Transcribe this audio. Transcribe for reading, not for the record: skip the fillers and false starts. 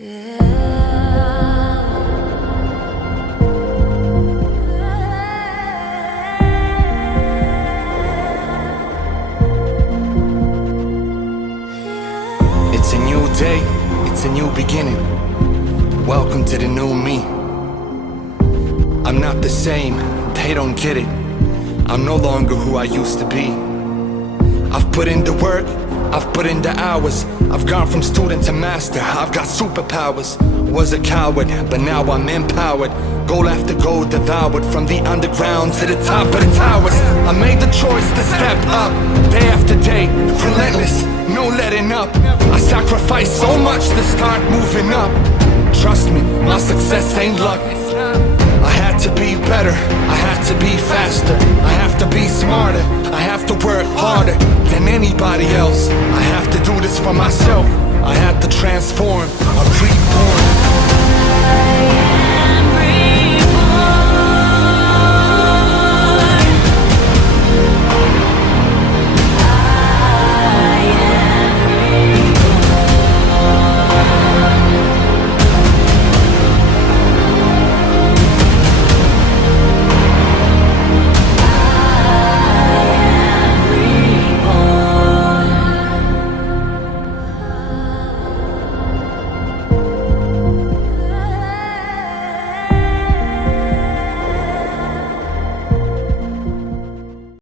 It's a new day, it's a new beginning. Welcome to the new me. I'm not the same, they don't get it. I'm no longer who I used to be. I've put in the work, I've put in the hours. I've gone from student to master, I've got superpowers. Was a coward, but now I'm empowered. Goal after goal devoured, from the underground to the top of the towers. I made the choice to step up, day after day, relentless, no letting up. I sacrificed so much to start moving up. Trust me, my success ain't luck. I had to be better, I had to be faster, I have to be smarter, I have to work harder than anybody else. I have to do this for myself, I had to transform.